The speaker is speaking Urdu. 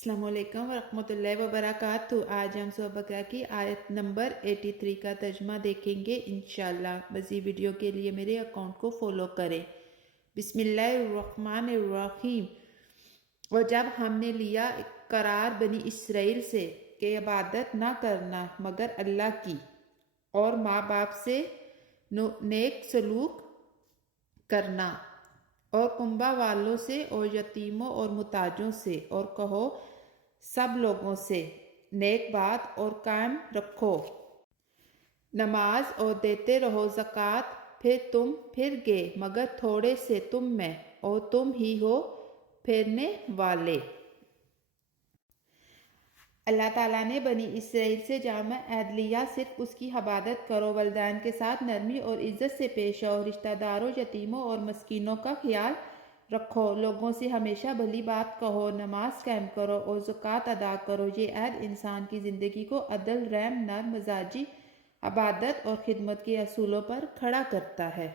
السلام علیکم ورحمۃ اللہ وبرکاتہ۔ آج ہم سورہ بقرہ کی آیت نمبر 83 کا ترجمہ دیکھیں گے انشاءاللہ۔ مزید ویڈیو کے لیے میرے اکاؤنٹ کو فالو کریں۔ بسم اللہ الرحمن الرحیم۔ اور جب ہم نے لیا قرار بنی اسرائیل سے کہ عبادت نہ کرنا مگر اللہ کی، اور ماں باپ سے نیک سلوک کرنا، اور کنبہ والوں سے اور یتیموں اور محتاجوں سے، اور کہو سب لوگوں سے نیک بات اور قائم رکھو نماز اور دیتے رہو زکوٰۃ، پھر تم پھر گئے مگر تھوڑے سے تم میں، اور تم ہی ہو پھرنے والے۔ اللہ تعالیٰ نے بنی اسرائیل سے جامع عہد لیا، صرف اس کی عبادت کرو، والدین کے ساتھ نرمی اور عزت سے پیش آؤ، رشتہ داروں، یتیموں اور مسکینوں کا خیال رکھو، لوگوں سے ہمیشہ بھلی بات کہو، نماز قائم کرو اور زکوٰۃ ادا کرو۔ یہ عہد انسان کی زندگی کو عدل، رحم، نرم مزاجی، عبادت اور خدمت کے اصولوں پر کھڑا کرتا ہے۔